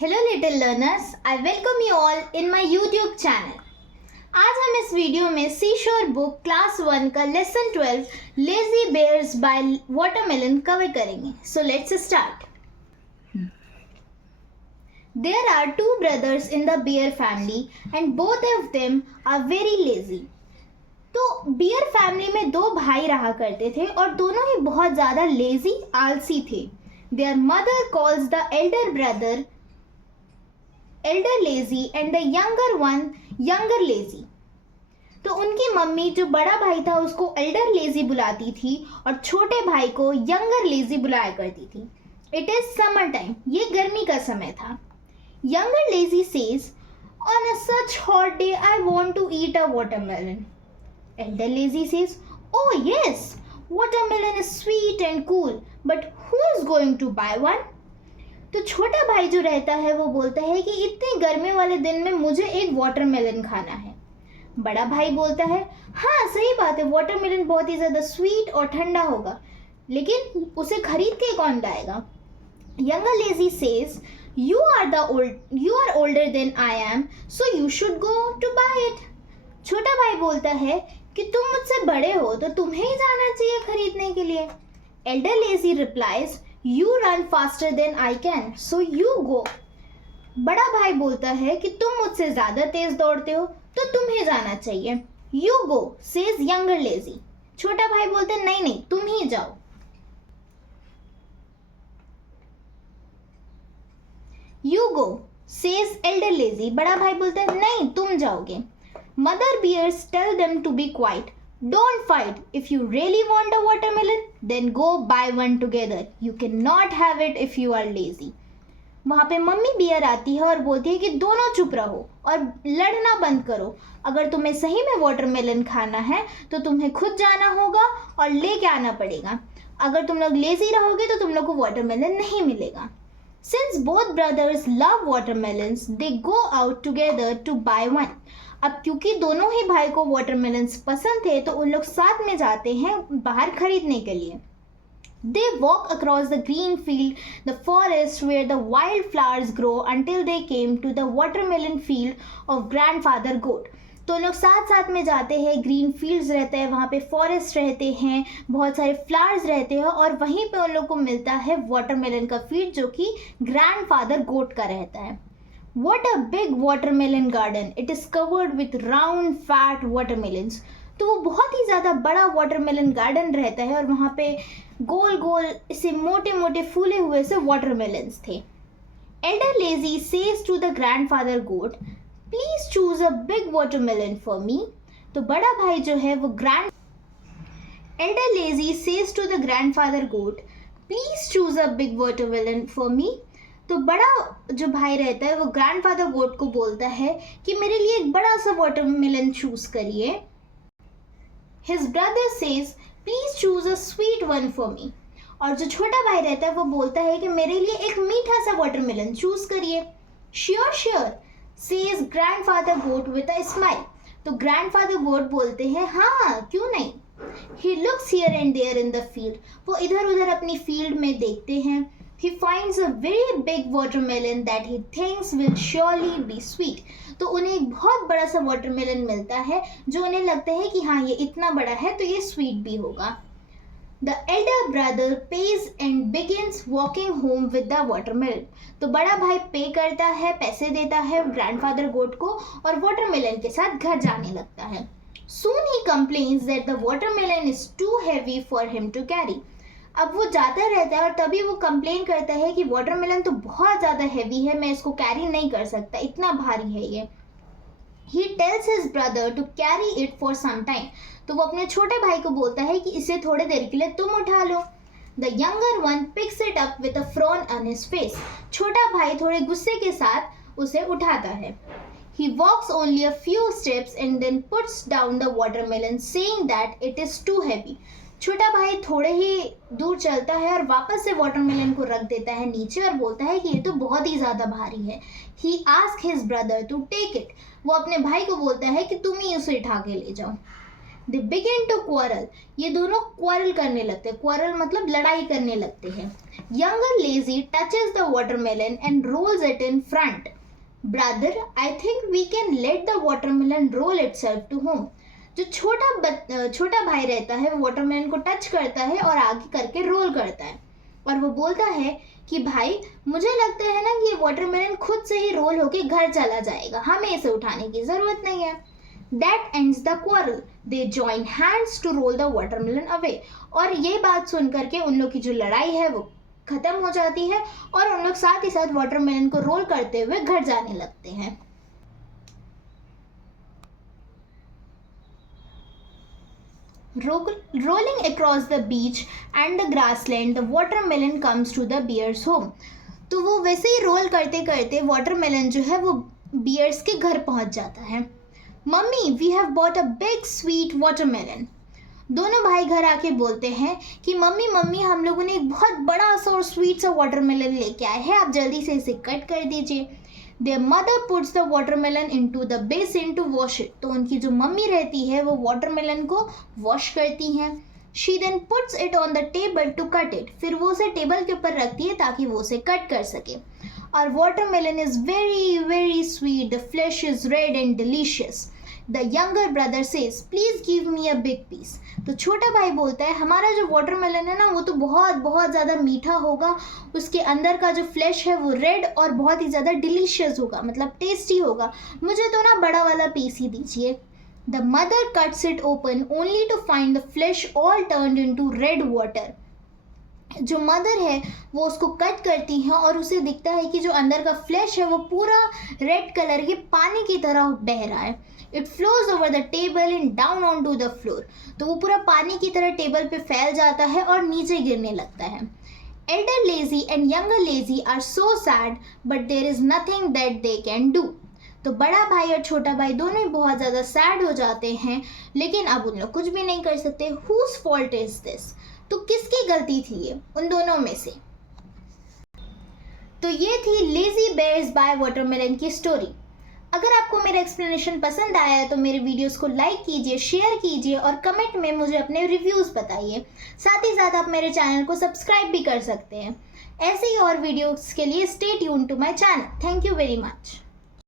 Hello little learners, I welcome you all in my YouTube channel. आज हम इस video में सीशोर बुक क्लास 1 का lesson 12 lazy bears buy watermelon cover करेंगे। So let's start. There are two brothers in the bear family and both of them are very lazy. तो beer family में दो भाई रहा करते थे और दोनों ही बहुत ज़्यादा लेजी आलसी थे। Their mother calls the elder brother elder lazy and the younger one younger lazy. तो उनकी मम्मी जो बड़ा भाई था उसको एल्डर लेजी बुलाती थी और छोटे भाई को यंगर लेजी बुलाया करती थी। इट इज समर टाइम, ये गर्मी का समय था। Younger lazy says, on a such hot day I want to eat a watermelon. Elder lazy says, oh yes, watermelon is sweet and cool, but who is going to buy one? तो छोटा भाई जो रहता है वो बोलता है कि इतने गर्मी वाले दिन में मुझे एक वाटरमेलन खाना है। बड़ा भाई बोलता है, हाँ सही बात है, वाटरमेलन बहुत ही ज़्यादा स्वीट और ठंडा होगा, लेकिन उसे खरीद के कौन लाएगा? Younger lazy says, you are older than I am, so you should go to buy it. छोटा भाई बोलता है कि तुम मुझसे बड़े हो तो तुम्हें ही जाना चाहिए खरीदने के लिए। Elder lazy replies, you run faster than I can, so you go. बड़ा भाई बोलता है कि तुम मुझसे ज्यादा तेज दौड़ते हो तो तुम्हें जाना चाहिए। You go, says younger lazy. छोटा भाई बोलते हैं नहीं नहीं तुम ही जाओ। You go, says elder lazy. बड़ा भाई बोलता है नहीं तुम जाओगे। Mother bears tell them to be quiet. Don't fight. If you really want a watermelon, then go buy one together. You cannot have it if you are lazy. वहाँ पे mummy beer आती है और बोलती है कि दोनों चुप रहो और लड़ना बंद करो। अगर तुम्हें सही में वाटरमेलन खाना है तो तुम्हें खुद जाना होगा और लेके आना पड़ेगा। अगर तुम लोग लेजी रहोगे तो तुम लोग को वाटरमेलन नहीं मिलेगा। Since both brothers love watermelons, they go out together to buy one. अब क्योंकि दोनों ही भाई को वाटरमेलन्स पसंद थे तो उन लोग साथ में जाते हैं बाहर खरीदने के लिए। They walk across the green field, the forest where the wild flowers grow until they came to the watermelon field of grandfather goat. तो लोग साथ साथ में जाते हैं, ग्रीन फील्ड्स रहते हैं, वहाँ पे फॉरेस्ट रहते हैं, बहुत सारे फ्लावर्स रहते हैं और वहीं पे उन लोग को मिलता है वाटरमेलन का फील्ड जो कि ग्रैंडफादर गोट का रहता है। What a big watermelon garden! It is covered with round fat watermelons. तो वो बहुत ही ज़्यादा बड़ा वाटरमेलन गार्डन रहता है और वहाँ पे गोल गोल ऐसे मोटे मोटे फूले हुए से वाटरमेलन्स थे। Elder lazy says to the grandfather goat, please choose a big watermelon for me. तो बड़ा भाई जो है वो Elder lazy says to the grandfather goat, please choose a big watermelon for me. तो बड़ा जो भाई रहता है वो ग्रैंडफादर गोट को बोलता है कि मेरे लिए एक बड़ा सा वाटरमेलन चूज करिए। His brother says, please choose a sweet one for me. और जो छोटा भाई रहता है वो बोलता है कि मेरे लिए एक मीठा सा वाटरमेलन चूज करिए। Sure, sure, says grandfather goat with a smile. तो ग्रैंडफादर गोट बोलते हैं हाँ क्यों नहीं। He looks here and there in the field. वो इधर उधर अपनी फील्ड में देखते हैं। He finds a very big watermelon that he thinks will surely be sweet. तो उन्हें एक बहुत बड़ा सा वाटरमेलन मिलता है जो उन्हें लगता है कि हाँ ये इतना बड़ा है तो ये स्वीट भी होगा। The elder brother pays and begins walking home with the watermelon. तो बड़ा भाई पे करता है, पैसे देता है ग्रैंडफादर गोट को और वाटरमेलन के साथ घर जाने लगता है। Soon he complains that the watermelon is too heavy for him to carry. अब वो जाता रहता है और तभी वो कंप्लेन करता है कि वाटरमेलन तो बहुत ज़्यादा हैवी है, मैं इसको कैरी नहीं कर सकता, इतना भारी है ये। He tells his brother to carry it for some time. तो वो अपने छोटे भाई को बोलता है कि इसे थोड़े देर के लिए तुम उठा लो। The younger one picks it up with a frown on his face. छोटा भाई थोड़े गुस्से के साथ उसे उठाता है। He walks only a few steps and then puts down the watermelon, saying that it is too heavy. छोटा भाई थोड़े ही दूर चलता है और वापस से वाटरमेलन को रख देता है नीचे और बोलता है कि ये तो बहुत ही ज़्यादा भारी है। He asks his brother to take it. वो अपने भाई को बोलता है कि तुम ही उसे उठा के ले जाओ। दे बिगिन टू क्वारल, ये दोनों क्वारल करने लगते हैं, क्वारल मतलब लड़ाई करने लगते हैं. Younger lazy touches the watermelon and rolls it in front. Brother, I think we can let the watermelon roll itself to home. जो छोटा भाई रहता है वो वाटरमेलन को टच करता है और आगे करके रोल करता है, और वो बोलता है कि भाई मुझे लगता है ना कि ये वाटरमेलन खुद से ही रोल होके घर चला जाएगा, हमें इसे उठाने की ज़रूरत नहीं है. That ends the quarrel. They join hands to roll the watermelon away. और ये बात सुन करके उन लोग की जो लड़ाई है वो खत्म हो जाती है और उन लोग साथ ही साथ वाटरमेलन को रोल करते हुए घर जाने लगते हैं. Rolling across the beach and the grassland, the watermelon comes to the bear's home. तो वो वैसे ही रोल करते करते वाटरमेलन जो है वो बियर्स के घर पहुंच जाता है. Mummy, we have bought a big sweet watermelon. दोनों भाई घर आके बोलते हैं कि मम्मी हम लोगों ने एक बहुत बड़ा सा और स्वीट सा वाटरमेलन लेके आए हैं, आप जल्दी से इसे कट कर दीजिए. Their mother puts the watermelon into the basin to wash it. तो उनकी जो मम्मी रहती है वो वाटरमेलन को वॉश करती हैं. She then puts it on the table to cut it. फिर वो उसे टेबल के ऊपर रखती है ताकि वो उसे कट कर सके. Our watermelon is very very sweet. The flesh is red and delicious. The younger brother says, please give me a big piece. तो छोटा भाई बोलता है हमारा जो वाटरमेलन है ना वो तो बहुत बहुत ज़्यादा मीठा होगा, उसके अंदर का जो फ्लैश है वो रेड और बहुत ही ज़्यादा डिलीशियस होगा, मतलब टेस्टी होगा, मुझे तो ना बड़ा वाला पीस ही दीजिए. The mother cuts it open only to find the flesh all turned into red water. जो मदर है वो उसको कट करती है और उसे दिखता है कि जो अंदर का फ्लैश है वो पूरा रेड कलर के पानी की तरह बह रहा है. It flows over the table and down on to the floor. तो वो पूरा पानी की तरह टेबल पे फैल जाता है और नीचे गिरने लगता है. Elder lazy and younger lazy are so sad but there is nothing that they can do. तो बड़ा भाई और छोटा भाई दोनों ही बहुत ज़्यादा सैड हो जाते हैं, लेकिन अब उन लोग कुछ भी नहीं कर सकते. Whose fault is this? तो किसकी गलती थी ये उन दोनों में से? तो ये थी लेजी बेयर्स बाय वाटरमेलन की स्टोरी. अगर आपको मेरा एक्सप्लेनेशन पसंद आया है तो मेरे वीडियोस को लाइक कीजिए, शेयर कीजिए और कमेंट में मुझे अपने रिव्यूज़ बताइए. साथ ही साथ आप मेरे चैनल को सब्सक्राइब भी कर सकते हैं. ऐसे ही और वीडियोस के लिए stay tune to my channel. Thank you very much.